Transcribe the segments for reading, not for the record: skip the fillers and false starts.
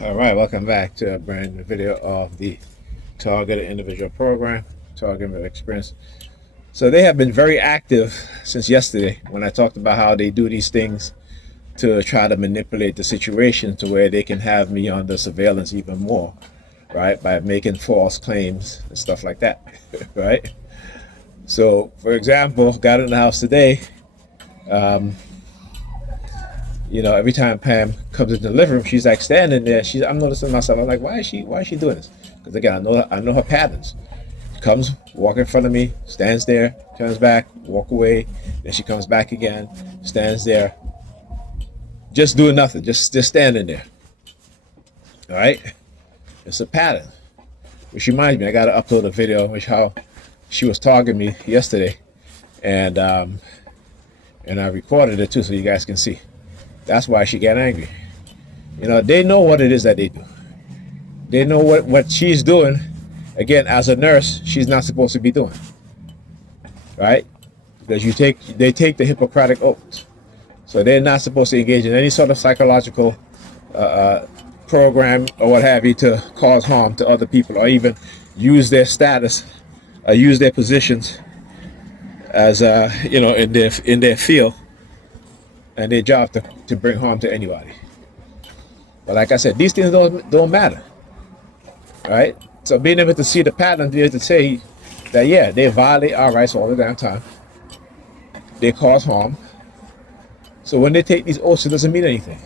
All right, welcome back to a brand new video of the Targeted Individual Program, Targeted Experience. So they have been very active since yesterday when I talked about how they do these things to try to manipulate the situation to where they can have me under surveillance even more, right? By making false claims and stuff like that, right? So, for example, got in the house today. Um, every time Pam comes into the living room, she's like standing there. I'm noticing myself. I'm like, why is she doing this? Because again, I know her patterns. She comes, walk in front of me, stands there, turns back, walk away. Then she comes back again, stands there, just doing nothing, just standing there. All right, it's a pattern. Which reminds me, I got to upload a video which how she was targeting me yesterday, and I recorded it too, so you guys can see. That's why she got angry. They know what it is that they do. They know what she's doing. Again, as a nurse, she's not supposed to be doing, right? Because they take the Hippocratic oath, so they're not supposed to engage in any sort of psychological program or what have you to cause harm to other people, or even use their status, or use their positions as in their field and their job to bring harm to anybody. But like I said, these things don't matter, right? So being able to see the pattern, be able to say that yeah, they violate our rights all the damn time. They cause harm. So when they take these oaths, it doesn't mean anything.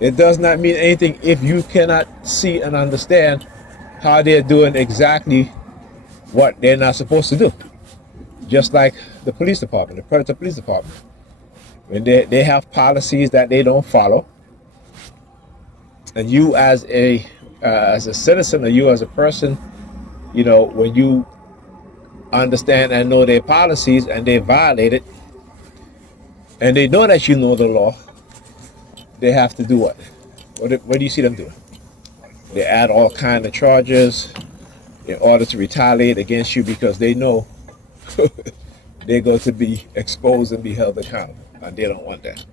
It does not mean anything if you cannot see and understand how they're doing exactly what they're not supposed to do. Just like the police department, the Predator Police Department. When they have policies that they don't follow, and you as a citizen, or you as a person, when you understand and know their policies and they violate it, and they know that you know the law, they have to do what? What do you see them doing? They add all kind of charges in order to retaliate against you because they know they're going to be exposed and be held accountable, and they don't want that.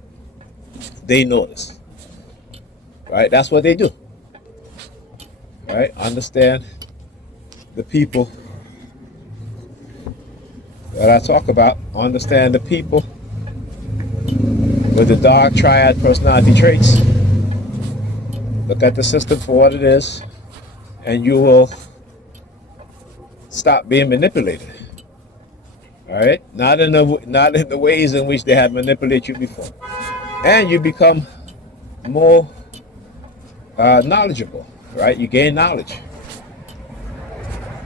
They know this, right? That's what they do, right? Understand the people that I talk about. Understand the people with the dark triad personality traits. Look at the system for what it is, and you will stop being manipulated. All right, not in the ways in which they have manipulated you before, and you become more knowledgeable. Right, you gain knowledge,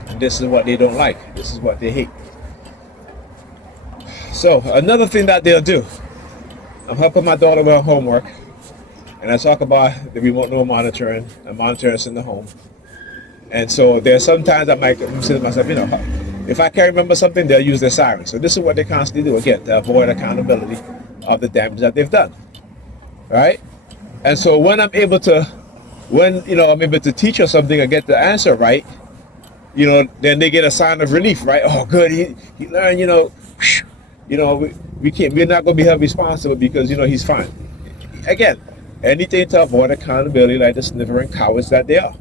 and this is what they don't like. This is what they hate. So another thing that they'll do, I'm helping my daughter with her homework, and I talk about the remote no monitoring and monitoring in the home. And so there's sometimes I might say to myself, if I can't remember something, they'll use their siren. So this is what they constantly do, again, to avoid accountability of the damage that they've done. Right? And so when I'm able to teach her something or get the answer right, then they get a sign of relief, right? Oh, good, he learned, we're not going to be held responsible because, he's fine. Again, anything to avoid accountability like the sniveling cowards that they are.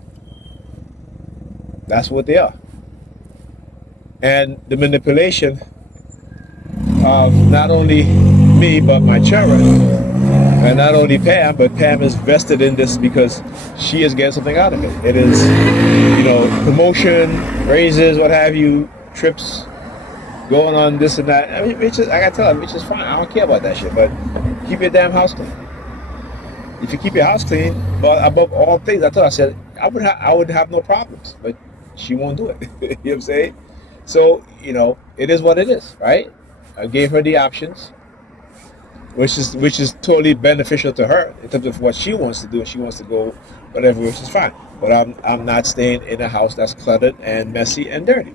That's what they are. And the manipulation of not only me, but my children, and not only Pam, but Pam is vested in this because she is getting something out of it. It is, promotion, raises, what have you, trips, going on this and that. I mean, I gotta tell her, which is fine. I don't care about that shit, but keep your damn house clean. If you keep your house clean, but above all things, I said I would have no problems, but she won't do it. You know what I'm saying? So, it is what it is, right? I gave her the options, which is totally beneficial to her in terms of what she wants to do. If she wants to go whatever, which is fine. But I'm not staying in a house that's cluttered and messy and dirty.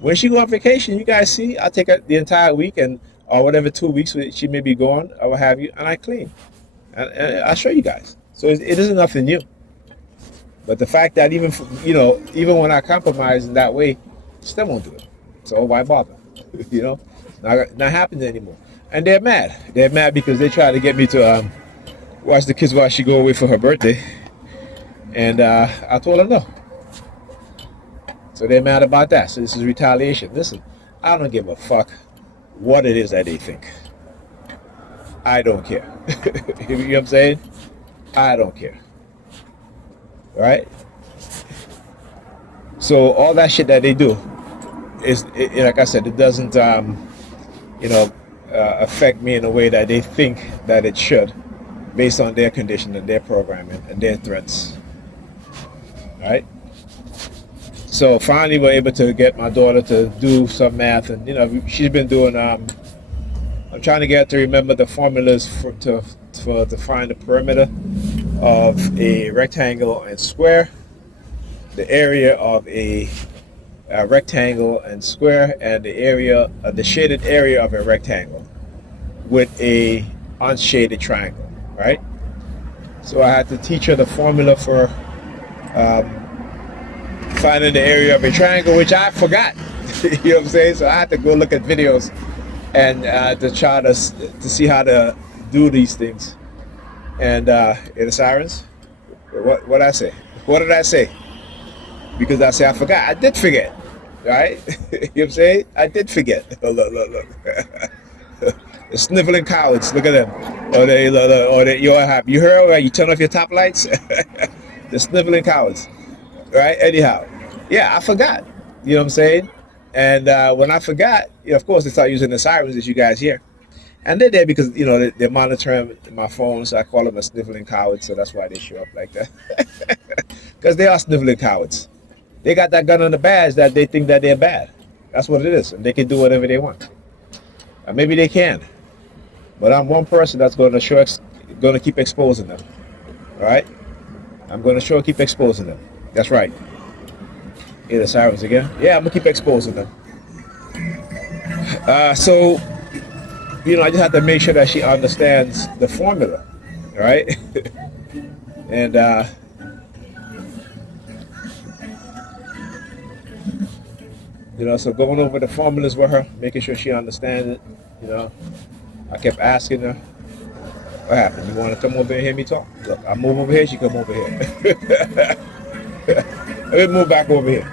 When she go on vacation, you guys see, I take her the entire week or whatever 2 weeks she may be gone or what have you, and I clean. And I'll show you guys. So it isn't nothing new. But the fact that even when I compromise in that way, still won't do it. So why bother? Not happening anymore. And they're mad. They're mad because they try to get me to watch the kids while she go away for her birthday. And I told her no. So they're mad about that. So this is retaliation. Listen, I don't give a fuck what it is that they think. I don't care. You know what I'm saying? I don't care. Right? So all that shit that they do is, like I said, it doesn't, affect me in a way that they think that it should, based on their condition and their programming and their threats. Right? So finally, we're able to get my daughter to do some math, and she's been doing. I'm trying to get her to remember the formulas to find the perimeter of a rectangle and square, the area of a rectangle and square, and the area, the shaded area of a rectangle with a unshaded triangle. Right. So I had to teach her the formula for finding the area of a triangle, which I forgot. You know what I'm saying? So I had to go look at videos and to try to see how to do these things. And the sirens, what did I say? What did I say? Because I say I forgot. I did forget, right? You know what I'm saying? I did forget. Look. The sniveling cowards. Look at them. You heard? Right? You turn off your top lights. The sniveling cowards. Right? Anyhow, yeah, I forgot. You know what I'm saying? And when I forgot, of course, they start using the sirens that you guys hear. And they're there because, they're monitoring my phone, so I call them a sniveling coward, so that's why they show up like that. Because they are sniveling cowards. They got that gun on the badge that they think that they're bad. That's what it is, and they can do whatever they want. And maybe they can. But I'm one person that's going to keep exposing them. All right? I'm going to keep exposing them. That's right. Hear the sirens again? Yeah, I'm going to keep exposing them. So, I just have to make sure that she understands the formula, right? And, so going over the formulas with her, making sure she understands it, I kept asking her, what happened? You want to come over and hear me talk? Look, I move over here, she come over here. Let me move back over here.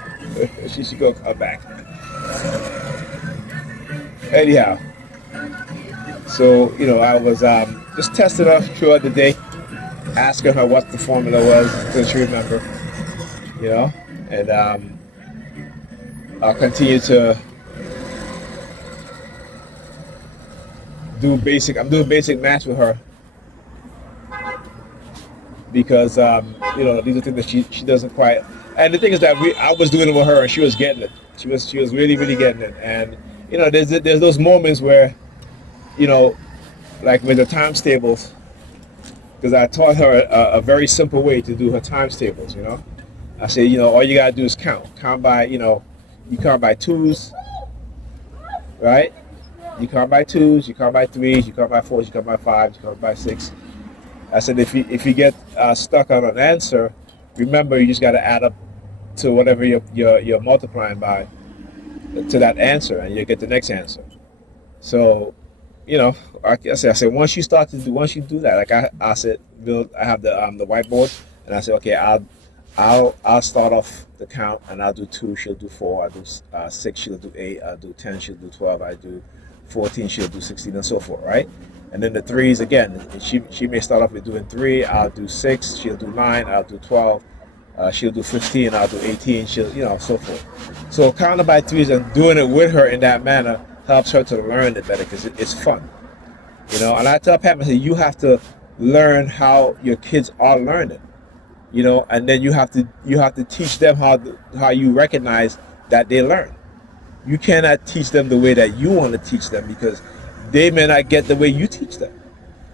She should go come back. Anyhow, so, I was just testing her throughout the day, asking her what the formula was, until she remember, and I'll continue to I'm doing basic math with her, because, these are things that she doesn't quite, and the thing is that I was doing it with her and she was getting it. She was really, really getting it. And, there's those moments where, like with the times tables, because I taught her a very simple way to do her times tables, I say, all you gotta do is count by, you count by twos, right? You count by twos, you count by threes, you count by fours, you count by fives, you count by six. I said, if you get stuck on an answer, remember you just got to add up to whatever you're multiplying by to that answer, and you get the next answer. So, I said once you do that, like I said, I have the whiteboard, and I said, okay, I'll start off the count, and I'll do 2, she'll do 4, I'll do 6, she'll do 8, I'll do 10, she'll do 12, I do 14, she'll do 16, and so forth, right? And then the threes again, she may start off with doing 3, I'll do 6, she'll do 9, I'll do 12, she'll do 15, I'll do 18, she'll, so forth. So counting by threes and doing it with her in that manner helps her to learn it better, because it's fun, And I tell Pat, I say, you have to learn how your kids are learning, and then you have to teach them how you recognize that they learn. You cannot teach them the way that you want to teach them, because they may not get the way you teach them.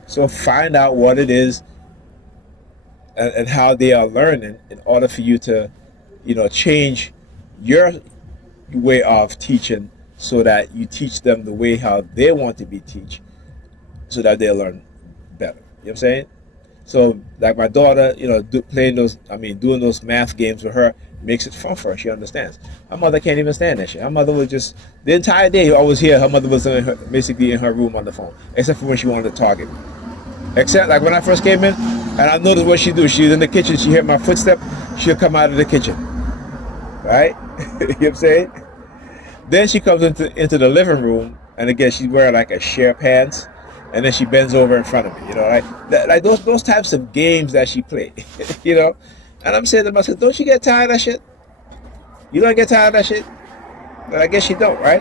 So find out what it is and how they are learning in order for you to, change your way of teaching so that you teach them the way how they want to be taught, so that they learn better. You know what I'm saying? So like my daughter, doing those math games with her makes it fun for her. She understands. Her mother can't even stand that shit. Her mother was just, the entire day you always hear her mother was basically in her room on the phone, except for when she wanted to target me. Except like when I first came in, and I noticed what she do. She's in the kitchen. She hear my footstep. She'll come out of the kitchen, right? You know what I'm saying? Then she comes into the living room, and again she's wearing like a sheer pants, and then she bends over in front of me. You know, like those types of games that she play. You know, and I'm saying to myself, don't you get tired of that shit? You don't get tired of that shit? But I guess you don't, right?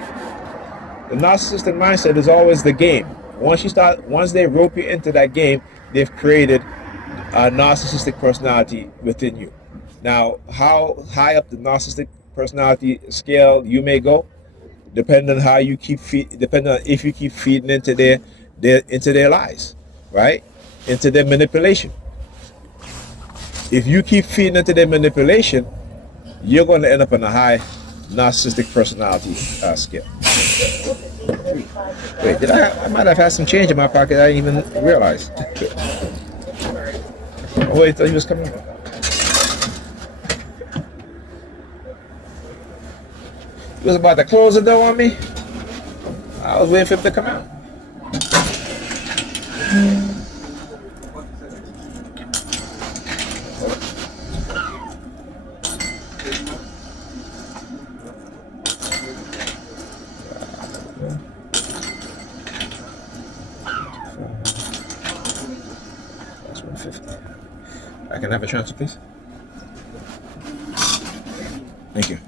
The narcissistic mindset is always the game. Once they rope you into that game, they've created a narcissistic personality within you. Now, how high up the narcissistic personality scale you may go, depending on how you depending on if you keep feeding into their lies, right? Into their manipulation. If you keep feeding into their manipulation, you're going to end up on a high narcissistic personality scale. Wait, I might have had some change in my pocket I didn't even realize. Oh, wait, I thought he was coming. He was about to close the door on me. I was waiting for him to come out. That's 150. I can have a transfer, please. Thank you.